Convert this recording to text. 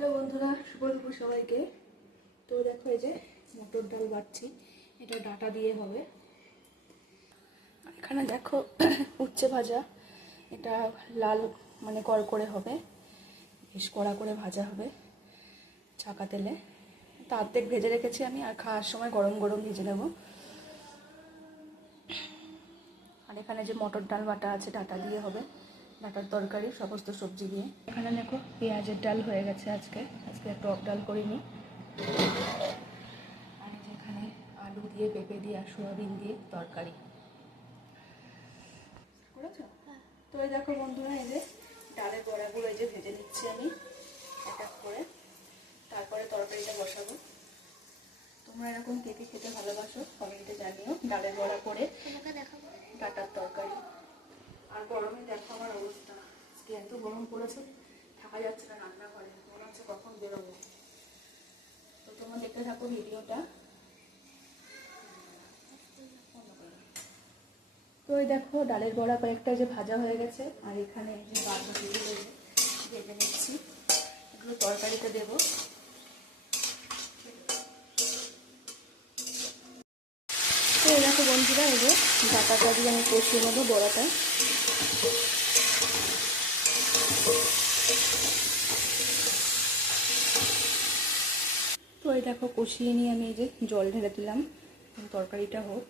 Hello বন্ধুরা, শুভ দুপুর সবাইকে। তো দেখো, এই যে মটর ডাল বাটছি, এটা ডাটা দিয়ে হবে। এখানে দেখো উচ্ছে ভাজা, এটা লাল মানে করে হবে, বেশ কড়া করে ভাজা হবে চাকা তেলে। তো অর্ধেক ভেজে রেখেছি আমি, আর খাওয়ার সময় গরম গরম ভেজে নেব। আর এখানে যে মটর ডাল বাটা আছে, ডাটা দিয়ে হবে, ডাটার তরকারি সমস্ত সবজি দিয়ে। এখানে দেখো পেঁয়াজের ডাল হয়ে গেছে, আজকে টক ডাল করিনি। আর যেখানে আলু দিয়ে, পেঁপে দিয়ে আর সোয়াবিন দিয়ে তরকারি করেছো। তো এই দেখো বন্ধুরা, এই যে ডালের বড়াগুলো এই যে ভেজে নিচ্ছি আমি এক এক করে, তারপরে তরকারিটা বসাবো। তোমরা এরকম কে কে খেতে ভালোবাসো কমেন্টে জানিও। ডালের বড়া করে ডাটার তরকারি। আর গরমে দেখো আমার অবস্থা, আজকে এত গরম পড়েছে, থাকা যাচ্ছে না রান্না করে, মনে হচ্ছে কখন বেরোবো। তো তোমরা দেখতে থাকো ভিডিওটা। তো এই দেখো ডালের বড়া কয়েকটা যে ভাজা হয়ে গেছে, আর এখানে যে বাঁধাকপিগুলো ভেজে নিচ্ছি, এগুলো তরকারিতে দেবো। তো এই দেখো বন্ধুরা, এই যে ডাটাটা দিয়ে আমি কষিয়ে নেবো বড়াটা। তো এই দেখো কষিয়ে নিয়ে আমি এই যে জল ঢেলে দিলাম, তরকারিটা হোক।